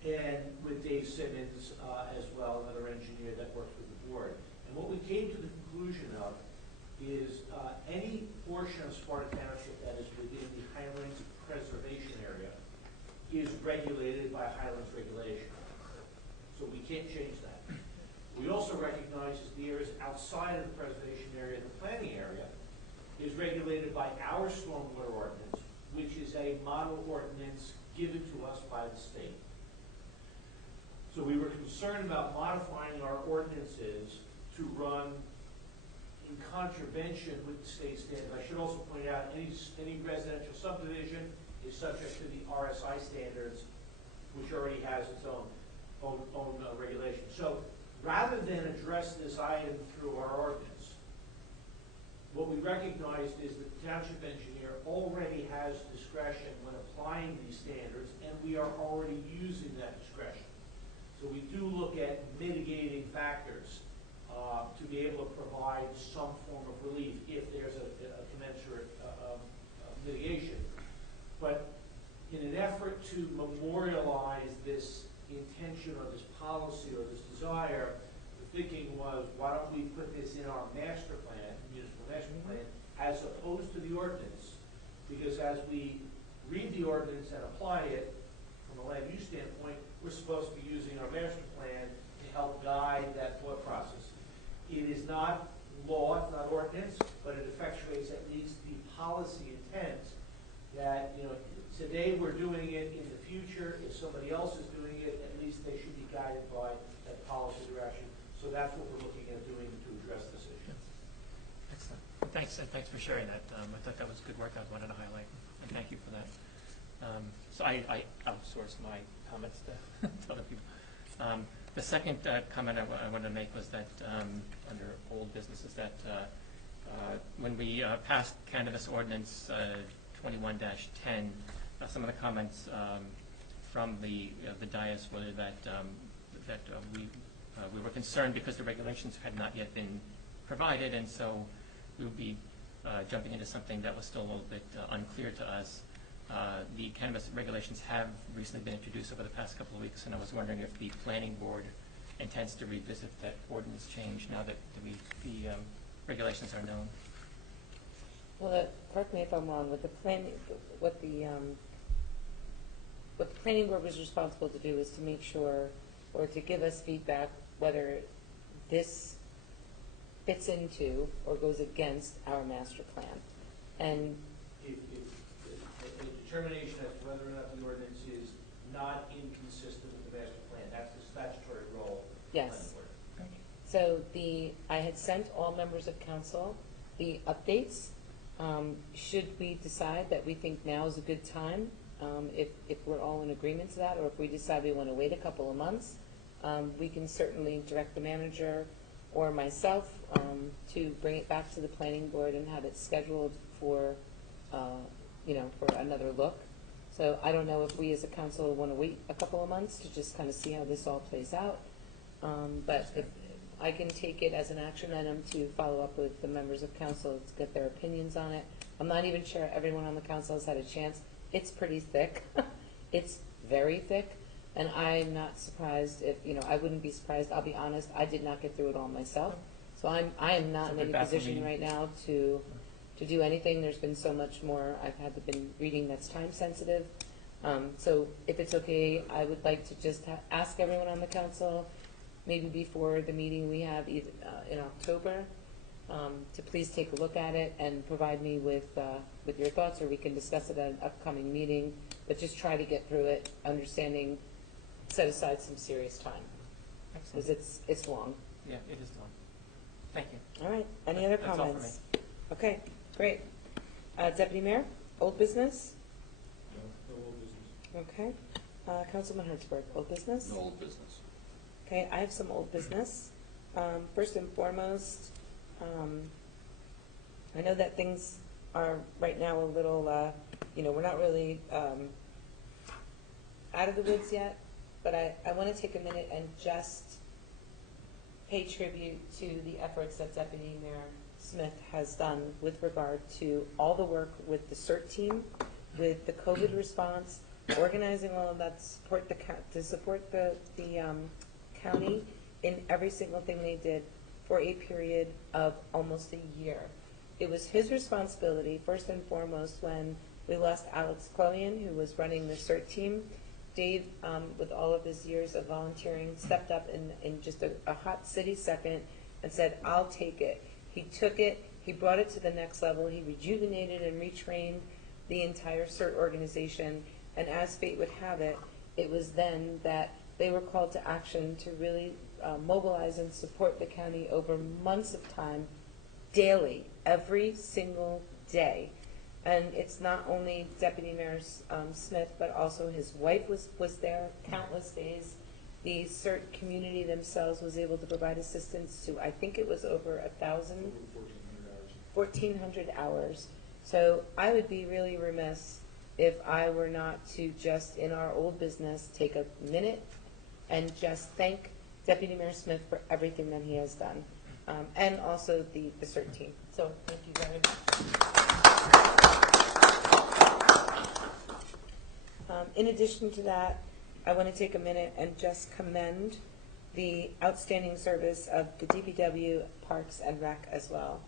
and with Dave Simmons as well, another engineer that works with the board. And what we came to the conclusion of is any portion of Sparta Township that is within the Highlands Preservation Area is regulated by Highlands regulation. So we can't change that. also recognizes the areas outside of the preservation area, the planning area, is regulated by our stormwater ordinance, which is a model ordinance given to us by the state. So we were concerned about modifying our ordinances to run in contravention with the state standard. I should also point out, any residential subdivision is subject to the RSI standards, which already has its own regulation. So rather than address this item through our ordinance, what we recognized is that the township engineer already has discretion when applying these standards, and we are already using that discretion. So we do look at mitigating factors to be able to provide some form of relief if there's a commensurate mitigation. But in an effort to memorialize this intention or this policy or this desire, the thinking was, why don't we put this in our master plan, municipal master plan, as opposed to the ordinance? Because as we read the ordinance and apply it from a land use standpoint, we're supposed to be using our master plan to help guide that thought process. It is not law, it's not ordinance, but it effectuates at least the policy intent that, today we're doing it, in the future, if somebody else is doing it, at least they should be guided by that policy direction. So that's what we're looking at doing to address this issue. Excellent. Thanks for sharing that. I thought that was good work I wanted to highlight, and thank you for that. So I outsourced my comments to other people. The second comment I wanted to make was that under old business is that when we passed cannabis ordinance 21-10, some of the comments from the dais were that we were concerned because the regulations had not yet been provided, and so we would be jumping into something that was still a little bit unclear to us. The cannabis regulations have recently been introduced over the past couple of weeks, and I was wondering if the planning board intends to revisit that ordinance change now that the regulations are known. Well, correct me if I'm wrong, what the planning board was responsible to do is to make sure, or to give us feedback whether this fits into or goes against our master plan. And A determination as to whether or not the ordinance is not inconsistent with the master plan, that's the statutory role of the planning yes. board. So I had sent all members of council the updates. Should we decide that we think now is a good time, if we're all in agreement to that, or if we decide we want to wait a couple of months, we can certainly direct the manager or myself to bring it back to the planning board and have it scheduled for, for another look. So I don't know if we as a council want to wait a couple of months to just kind of see how this all plays out. But if I can take it as an action item to follow up with the members of council to get their opinions on it. I'm not even sure everyone on the council has had a chance. It's pretty thick. It's very thick. And I'm not surprised if, I wouldn't be surprised. I'll be honest, I did not get through it all myself. So I am not in any position right now to do anything. There's been so much more I've been reading that's time sensitive. So if it's okay, I would like to just ask everyone on the council, maybe before the meeting we have in October, to please take a look at it and provide me with your thoughts, or we can discuss it at an upcoming meeting. But just try to get through it, understanding, set aside some serious time, because it's long. Yeah, it is long. Thank you. All right. Any other That's comments? all for me. Okay, great. Deputy Mayor, old business? No old business. Okay. Councilman Hertzberg, old business? No old business. Okay, I have some old business. First and foremost, I know that things are right now a little, we're not really out of the woods yet, but I want to take a minute and just pay tribute to the efforts that Deputy Mayor Smith has done with regard to all the work with the CERT team, with the COVID response, organizing all of that support to support the county in every single thing they did for a period of almost a year. It was his responsibility, first and foremost, when we lost Alex Cloyan, who was running the CERT team. Dave, with all of his years of volunteering, stepped up in just a hot city second and said, I'll take it. He took it, he brought it to the next level, he rejuvenated and retrained the entire CERT organization, and as fate would have it, it was then that they were called to action to really mobilize and support the county over months of time, daily, every single day. And it's not only Deputy Mayor Smith, but also his wife was there countless days. The CERT community themselves was able to provide assistance to, I think it was over 1,000, 1,400 hours. So I would be really remiss if I were not to just, in our old business, take a minute and just thank Deputy Mayor Smith for everything that he has done, and also the CERT team. So thank you very much. In addition to that, I want to take a minute and just commend the outstanding service of the DPW, Parks, and Rec as well.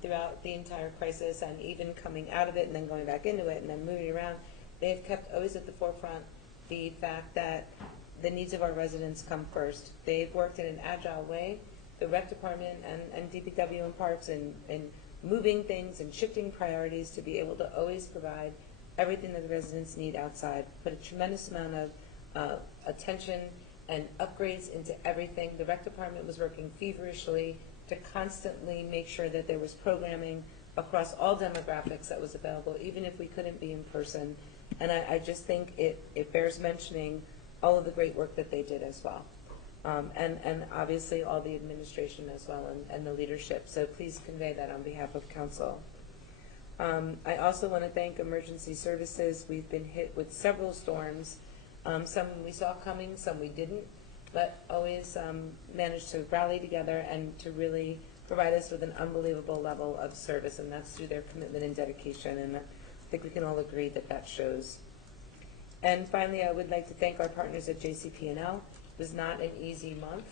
Throughout the entire crisis, and even coming out of it and then going back into it and then moving around, they've kept always at the forefront the fact that the needs of our residents come first. They've worked in an agile way, the Rec Department and DPW and Parks, in moving things and shifting priorities to be able to always provide everything that the residents need outside. Put a tremendous amount of attention and upgrades into everything. The Rec Department was working feverishly to constantly make sure that there was programming across all demographics that was available, even if we couldn't be in person. And I just think it bears mentioning all of the great work that they did as well. And obviously all the administration as well, and the leadership. So please convey that on behalf of council. I also want to thank emergency services. We've been hit with several storms. Some we saw coming, some we didn't, but always managed to rally together and to really provide us with an unbelievable level of service, and that's through their commitment and dedication, and I think we can all agree that that shows. And finally, I would like to thank our partners at JCP&L. It was not an easy month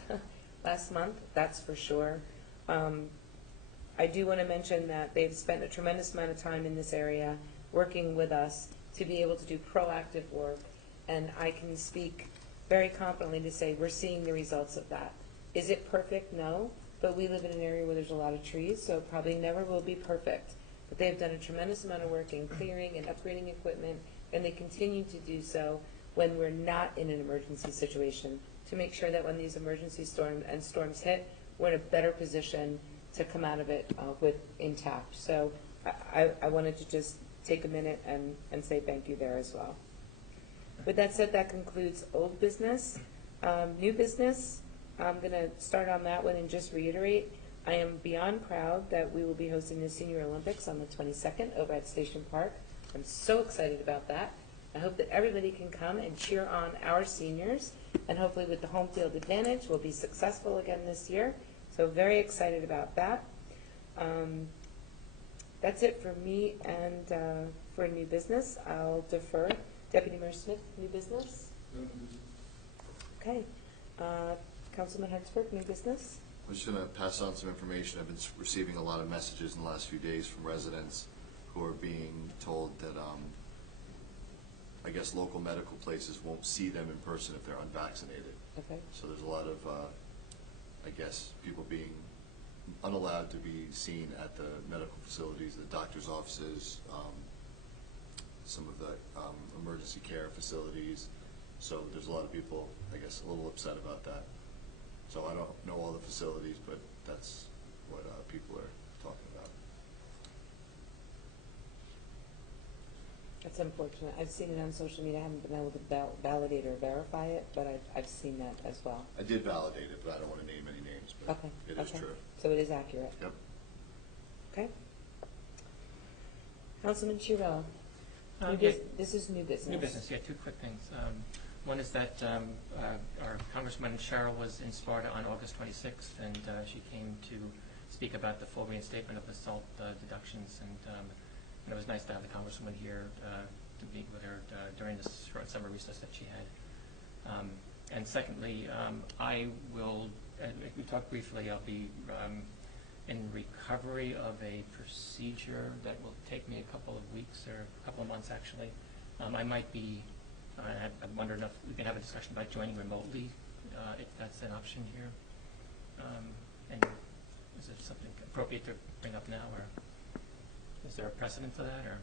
last month, that's for sure. I do want to mention that they've spent a tremendous amount of time in this area working with us to be able to do proactive work, and I can speak very confidently to say we're seeing the results of that. Is it perfect? No, but we live in an area where there's a lot of trees, so it probably never will be perfect. But they've done a tremendous amount of work in clearing and upgrading equipment, and they continue to do so when we're not in an emergency situation, to make sure that when these emergency storms hit, we're in a better position to come out of it with intact. So I wanted to just take a minute and say thank you there as well. With that said, that concludes old business. New business, I'm going to start on that one and just reiterate, I am beyond proud that we will be hosting the Senior Olympics on the 22nd over at Station Park. I'm so excited about that. I hope that everybody can come and cheer on our seniors, and hopefully with the home field advantage, we'll be successful again this year. So very excited about that. That's it for me and for new business. I'll defer. Deputy Mayor Smith, new business? Okay. Councilman Hensberg, new business? I'm just going to pass on some information. I've been receiving a lot of messages in the last few days from residents who are being told that I guess local medical places won't see them in person if they're unvaccinated. Okay. So there's a lot of, I guess, people being unallowed to be seen at the medical facilities, the doctor's offices, some of the emergency care facilities. So there's a lot of people, I guess, a little upset about that. So I don't know all the facilities, but that's what people are talking about. That's unfortunate. I've seen it on social media. I haven't been able to validate or verify it, but I've seen that as well. I did validate it, but I don't want to name any names, but Okay. it is true. So it is accurate. Yep. Okay. Councilman Chiarella. This is new business. New business, yeah, two quick things. One is that our Congresswoman Cheryl was in Sparta on August 26th, and she came to speak about the full reinstatement of the SALT deductions, and it was nice to have the Congresswoman here to meet with her during this short summer recess that she had. And secondly, I will, we talked briefly, I'll be in recovery of a procedure that will take me a couple of weeks or a couple of months actually. I might be I wonder if we can have a discussion about joining remotely, if that's an option here. And is it something appropriate to bring up now, or is there a precedent for that, or?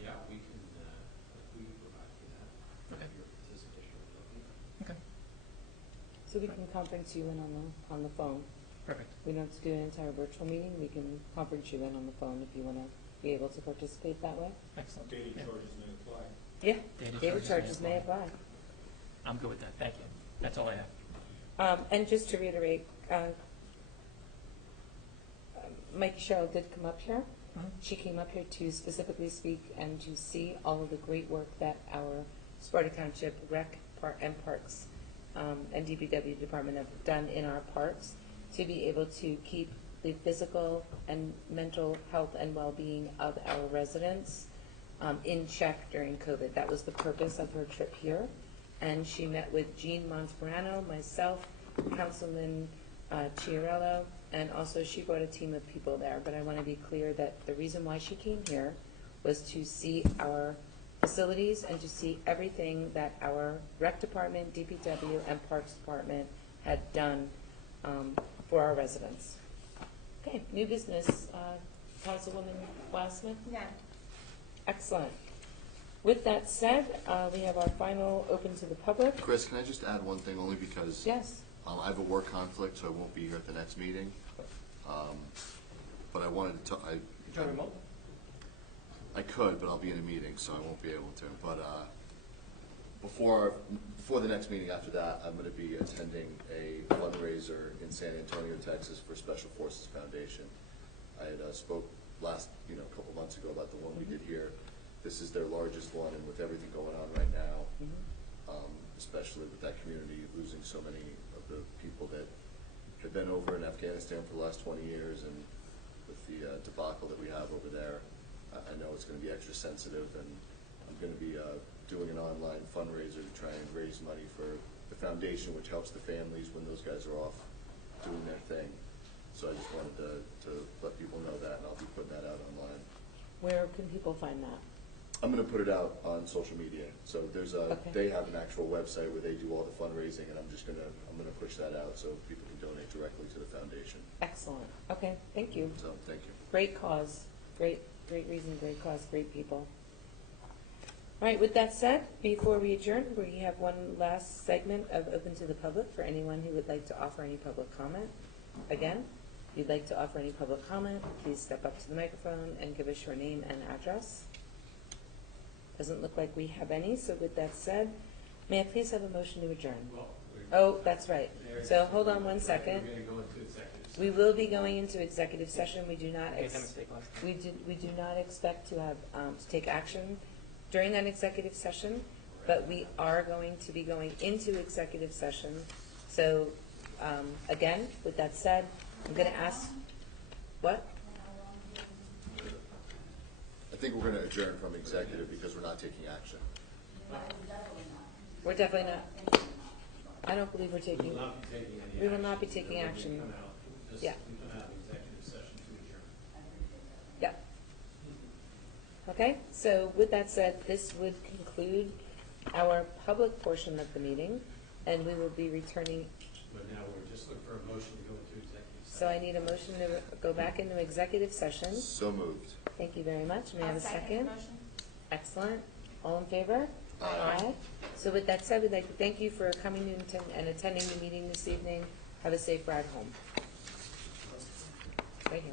Yeah, we can provide for that. Okay. Your participation remotely. Okay. So we can conference you in on the phone. Perfect. We don't have to do an entire virtual meeting. We can conference you in on the phone if you want to be able to participate that way. Excellent. Data Yeah. charges may apply. Yeah, Data data charges charges may may apply. I'm good with that. Thank you. That's all I have. And just to reiterate, Mike Cheryl did come up here. She came up here to specifically speak and to see all of the great work that our Sparta Township Rec and Parks and DPW department have done in our parks to be able to keep the physical and mental health and well-being of our residents in check during COVID. That was the purpose of her trip here. And she met with Jean Montesperano, myself, Councilman Chiarello, and also she brought a team of people there. But I want to be clear that the reason why she came here was to see our facilities and to see everything that our rec department, DPW, and Parks Department had done for our residents. Okay, new business, Councilwoman Wild-Smith? None. Excellent. With that said, we have our final open to the public. Chris, can I just add one thing, only because Yes. I have a work conflict, so I won't be here at the next meeting. But I wanted to, Could you join remote? I could, but I'll be in a meeting, so I won't be able to. But before the next meeting after that, I'm going to be attending a fundraiser in San Antonio, Texas for Special Forces Foundation. I had spoke last, a couple months ago about the one we did here. This is their largest one, and with everything going on right now, especially with that community losing so many of the people that have been over in Afghanistan for the last 20 years, and with the debacle that we have over there, I know it's going to be extra sensitive, and I'm going to be doing an online fundraiser to try and raise money for the foundation, which helps the families when those guys are off doing their thing. So I just wanted to let people know that, and I'll be putting that out online. Where can people find that? I'm going to put it out on social media. So there's Okay. They have an actual website where they do all the fundraising, and I'm going to push that out so people can donate directly to the foundation. Excellent. Okay, thank you. So thank you. Great cause. Great reason, great cause, great people. All right, with that said, before we adjourn, we have one last segment of Open to the Public for anyone who would like to offer any public comment. Again, if you'd like to offer any public comment, please step up to the microphone and give us your name and address. Doesn't look like we have any, so with that said, may I please have a motion to adjourn? Well, Oh, that's right. So hold on one second. We're going to go into executive session. We will be going into executive session. We do not Made that mistake last time. we do not expect to have to take action during that executive session, but we are going to be going into executive session. So again, with that said, I'm going to ask what? I think we're going to adjourn from executive because we're not taking action. We're definitely not. I don't believe we're We taking. will not be taking any action. We will not be taking When we action. come out, just Yeah. we come out of executive session to adjourn. Yeah. Okay, so with that said, this would conclude our public portion of the meeting, and we will be returning. But now we're just looking for a motion to go into executive session. So I need a motion to go back into executive session. So moved. Thank you very much. May I have a I'll second the second? motion. Excellent. All in favor? Aye. So with that said, we'd like to thank you for coming and attending the meeting this evening. Have a safe ride home. Right here.